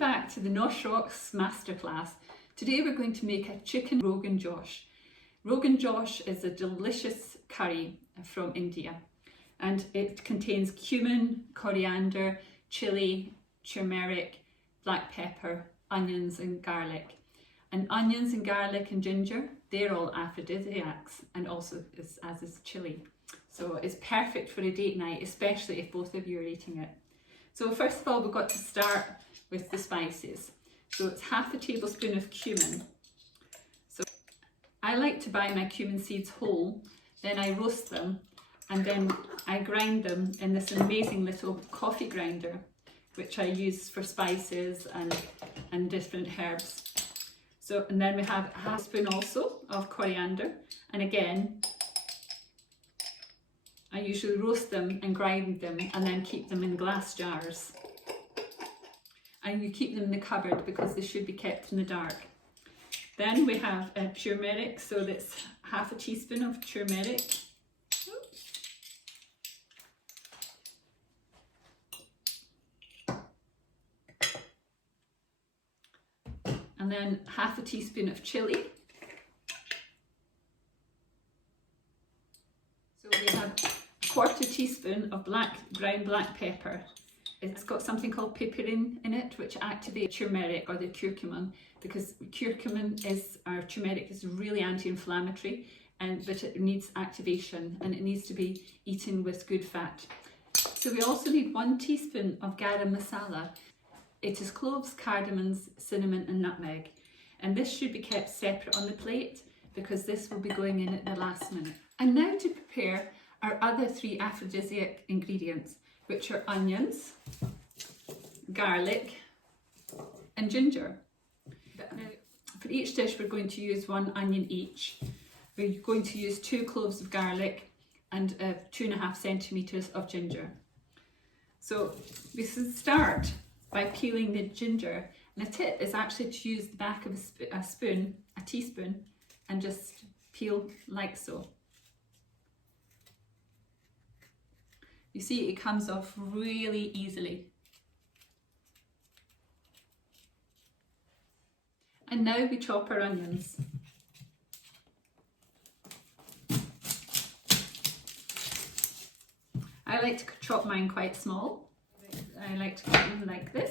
back to the Nosh Rocks Masterclass. Today we're going to make a chicken Rogan Josh. Rogan Josh is a delicious curry from India, and it contains cumin, coriander, chili, turmeric, black pepper, onions and garlic. And onions and garlic and ginger, they're all aphrodisiacs, and also as is chili. So it's perfect for a date night, especially if both of you are eating it. So first of all, we've got to start with the spices. So it's half a tablespoon of cumin. So I like to buy my cumin seeds whole, then I roast them, and then I grind them in this amazing little coffee grinder, which I use for spices and different herbs. So, and then we have a half spoon also of coriander, and again, I usually roast them and grind them and then keep them in glass jars. And you keep them in the cupboard because they should be kept in the dark. Then we have turmeric, so that's half a teaspoon of turmeric. And then half a teaspoon of chili. So we have a quarter teaspoon of ground black pepper. It's got something called piperine in it, which activates turmeric or the curcumin, because turmeric is really anti-inflammatory, but it needs activation and it needs to be eaten with good fat. So we also need 1 teaspoon of Garam Masala. It is cloves, cardamons, cinnamon and nutmeg. And this should be kept separate on the plate because this will be going in at the last minute. And now to prepare our other 3 aphrodisiac ingredients, which are onions, garlic and ginger. Now, for each dish we're going to use 1 onion each. We're going to use 2 cloves of garlic and 2.5 centimetres of ginger. So we should start by peeling the ginger, and the tip is actually to use the back of a teaspoon, and just peel like so. You see, it comes off really easily. And now we chop our onions. I like to chop mine quite small. I like to cut them like this.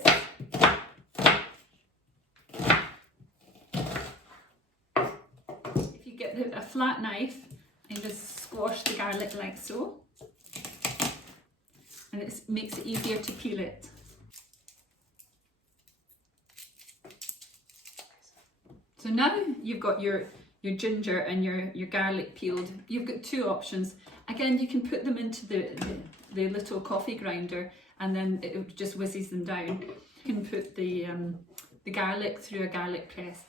If you get a flat knife and just squash the garlic like so, and it makes it easier to peel it. So now you've got your ginger and your garlic peeled. You've got 2 options. Again, you can put them into the little coffee grinder and then it just whizzes them down. You can put the garlic through a garlic press.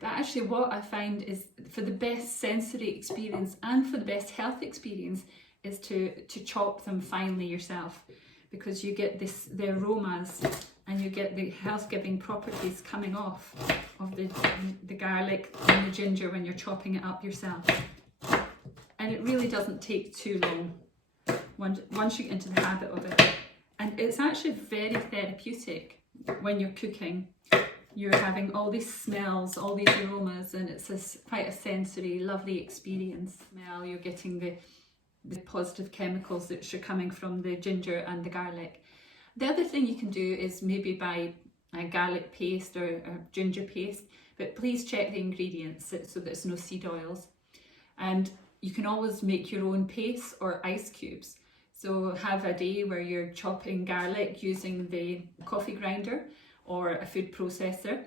But actually what I find is, for the best sensory experience and for the best health experience, is to chop them finely yourself, because you get the aromas and you get the health-giving properties coming off of the garlic and the ginger when you're chopping it up yourself. And it really doesn't take too long once you get into the habit of it. And it's actually very therapeutic when you're cooking. You're having all these smells, all these aromas, and it's quite a sensory, lovely experience. You're getting the positive chemicals that are coming from the ginger and the garlic. The other thing you can do is maybe buy a garlic paste or ginger paste, but please check the ingredients so there's no seed oils. And you can always make your own paste or ice cubes. So have a day where you're chopping garlic using the coffee grinder or a food processor.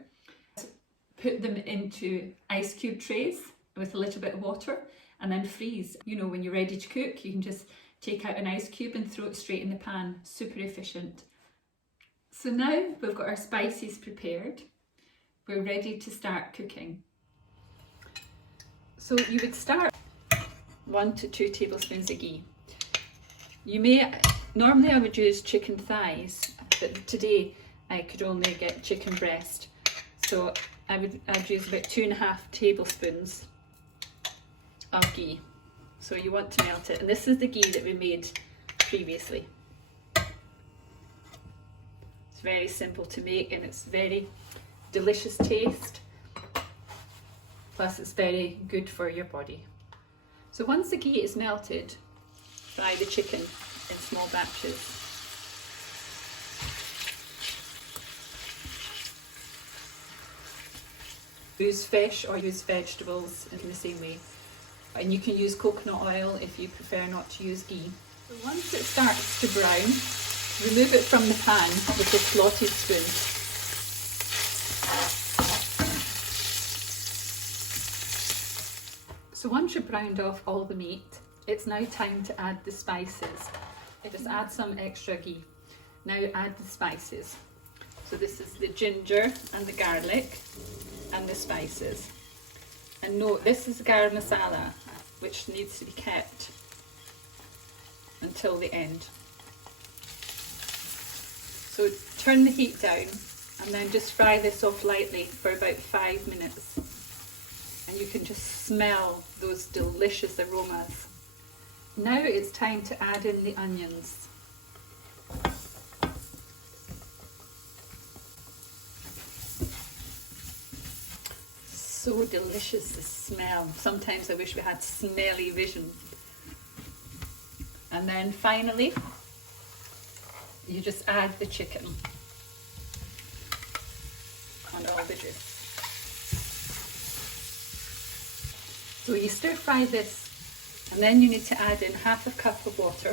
Put them into ice cube trays with a little bit of water and then freeze. You know, when you're ready to cook, you can just take out an ice cube and throw it straight in the pan. Super efficient. So now we've got our spices prepared. We're ready to start cooking. So you would start 1 to 2 tablespoons of ghee. Normally I would use chicken thighs, but today I could only get chicken breast. So I'd use about 2.5 tablespoons of ghee. So you want to melt it, and this is the ghee that we made previously. So very simple to make and it's very delicious taste. Plus it's very good for your body. So once the ghee is melted, fry the chicken in small batches. Use fish or use vegetables in the same way. And you can use coconut oil if you prefer not to use ghee. So once it starts to brown, remove it from the pan with a slotted spoon. So once you've browned off all the meat, it's now time to add the spices. Just add some extra ghee. Now add the spices. So this is the ginger and the garlic and the spices. And note, this is Garam Masala, which needs to be kept until the end. So turn the heat down and then just fry this off lightly for about 5 minutes. And you can just smell those delicious aromas. Now it's time to add in the onions. So delicious, the smell. Sometimes I wish we had smelly vision. And then finally, you just add the chicken and all the juice. So you stir fry this, and then you need to add in half a cup of water.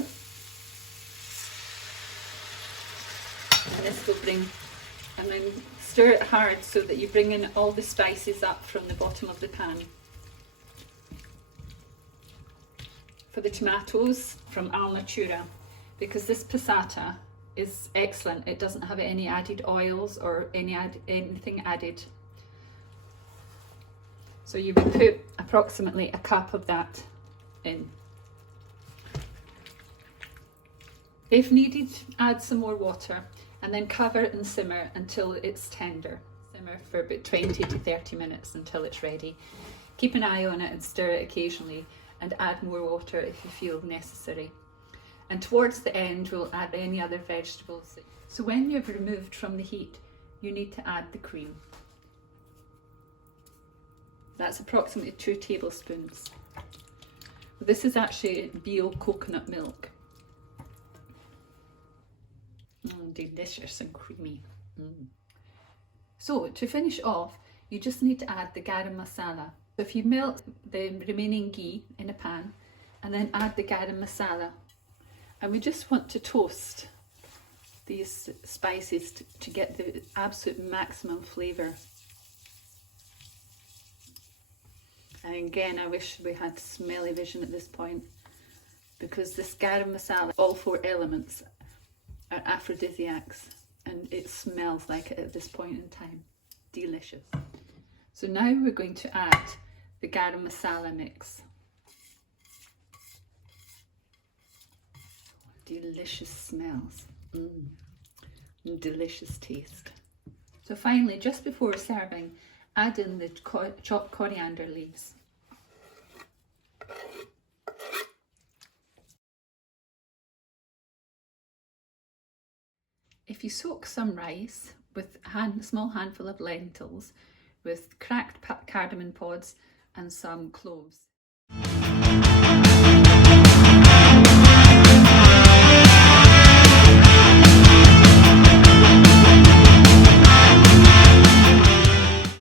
And this will bring, and then stir it hard so that you bring in all the spices up from the bottom of the pan. For the tomatoes, from Al Natura, because this passata is excellent. It doesn't have any added oils or anything added. So you would put approximately a cup of that in. If needed, add some more water and then cover and simmer until it's tender. Simmer for about 20 to 30 minutes until it's ready. Keep an eye on it and stir it occasionally and add more water if you feel necessary. And towards the end, we'll add any other vegetables. So when you've removed from the heat, you need to add the cream. That's approximately 2 tablespoons. This is actually bio coconut milk. Delicious and creamy. So to finish off, you just need to add the garam masala. So if you melt the remaining ghee in a pan and then add the garam masala, and we just want to toast these spices to get the absolute maximum flavour. And again, I wish we had smelly vision at this point, because this garam masala, all 4 elements are aphrodisiacs, and it smells like it at this point in time. Delicious. So now we're going to add the garam masala mix. Delicious smells. And delicious taste. So finally, just before serving, add in the chopped coriander leaves. If you soak some rice with a small handful of lentils with cracked cardamom pods and some cloves,